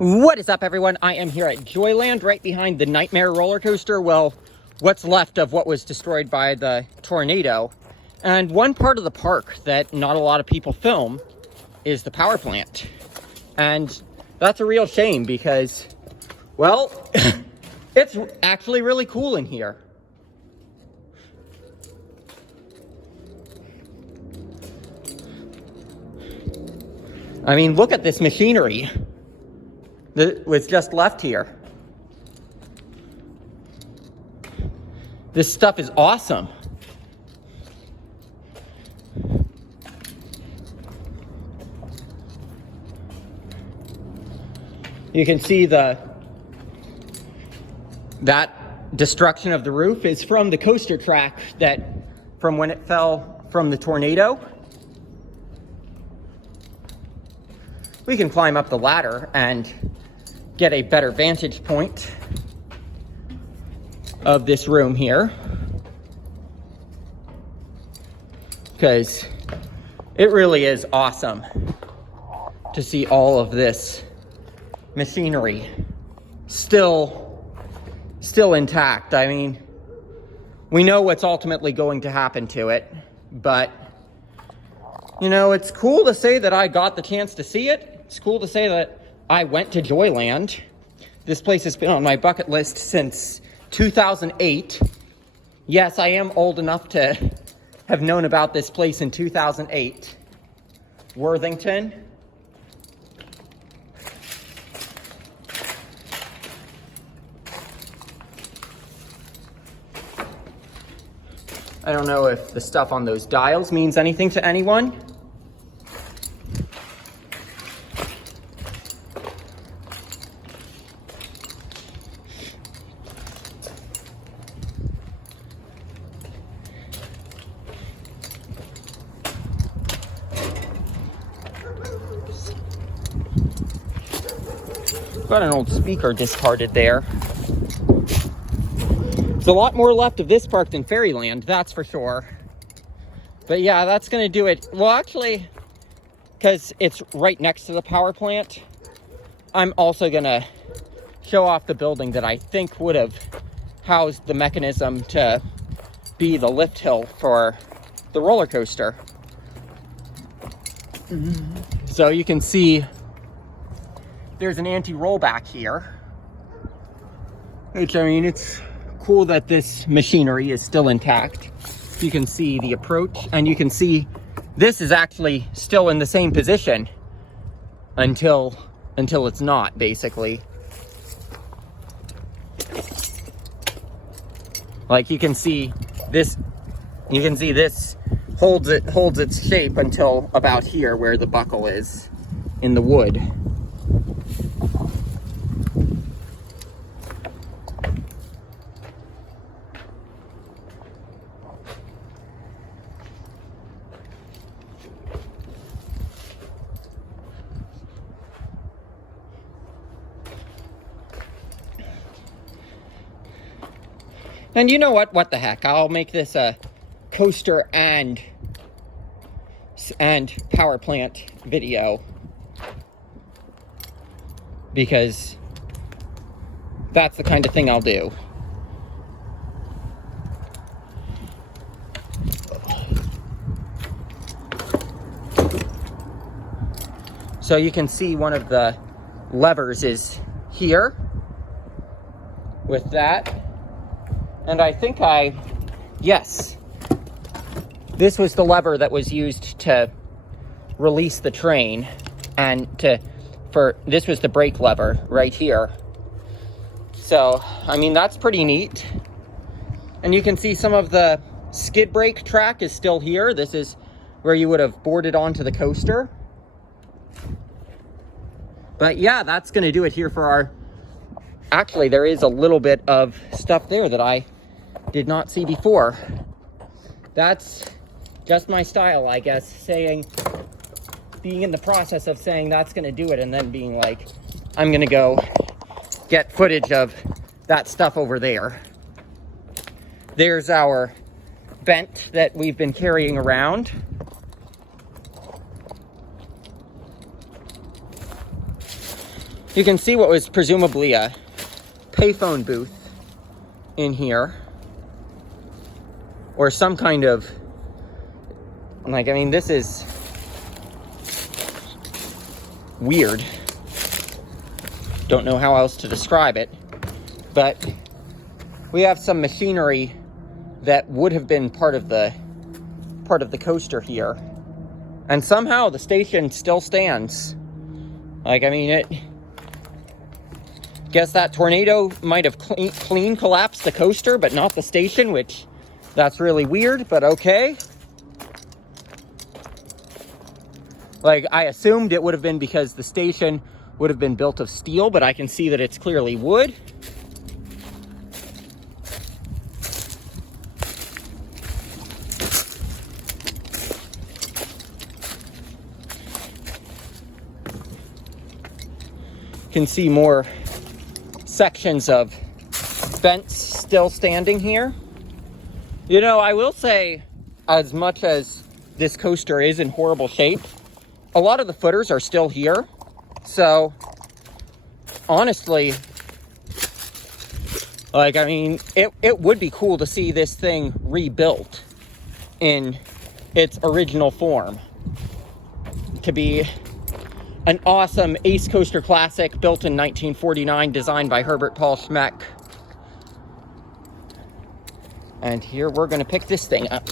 What is up, everyone? I am here at Joyland, right behind the Nightmare roller coaster. Well, what's left of what was destroyed by the tornado. And one part of the park that not a lot of people film is the power plant. And that's a real shame because, well, it's actually really cool in here. I mean, look at this machinery that was just left here. This stuff is awesome. You can see that destruction of the roof is from the coaster track from when it fell from the tornado. We can climb up the ladder and get a better vantage point of this room here, because it really is awesome to see all of this machinery still intact. I mean, we know what's ultimately going to happen to it, but you know, it's cool to say that I got the chance to see it. It's cool to say that I went to Joyland. This place has been on my bucket list since 2008. Yes, I am old enough to have known about this place in 2008. Worthington. I don't know if the stuff on those dials means anything to anyone. Got an old speaker discarded there. There's a lot more left of this park than Fairyland, that's for sure. But yeah, that's gonna do it. Well, actually, because it's right next to the power plant, I'm also gonna show off the building that I think would have housed the mechanism to be the lift hill for the roller coaster. So you can see there's an anti-rollback here, which, I mean, it's cool that this machinery is still intact. You can see the approach, and you can see this is actually still in the same position until it's not, basically. Like, you can see this holds its shape until about here where the buckle is in the wood. And you know what? What the heck? I'll make this a coaster and power plant video, because that's the kind of thing I'll do. So you can see one of the levers is here with that. And I think yes, this was the lever that was used to release the train, and this was the brake lever right here. So, I mean, that's pretty neat. And you can see some of the skid brake track is still here. This is where you would have boarded onto the coaster. But yeah, that's gonna do it here for our... Actually, there is a little bit of stuff there that I did not see before. That's just my style, I guess, being in the process of saying that's gonna do it, and then being like, I'm gonna go get footage of that stuff over there. There's our vent that we've been carrying around. You can see what was presumably a payphone booth in here. Or some kind of, like, I mean, this is weird. Don't know how else to describe it. But we have some machinery that would have been part of the coaster here. And somehow the station still stands. Like, I mean, guess that tornado might have clean collapsed the coaster, but not the station, which, that's really weird, but okay. Like, I assumed it would have been because the station would have been built of steel, but I can see that it's clearly wood. Can see more sections of fence still standing here. You know, I will say, as much as this coaster is in horrible shape, a lot of the footers are still here. So, honestly, like, I mean, it would be cool to see this thing rebuilt in its original form. To be an awesome Ace Coaster Classic built in 1949, designed by Herbert Paul Schmeck. And here we're going to pick this thing up.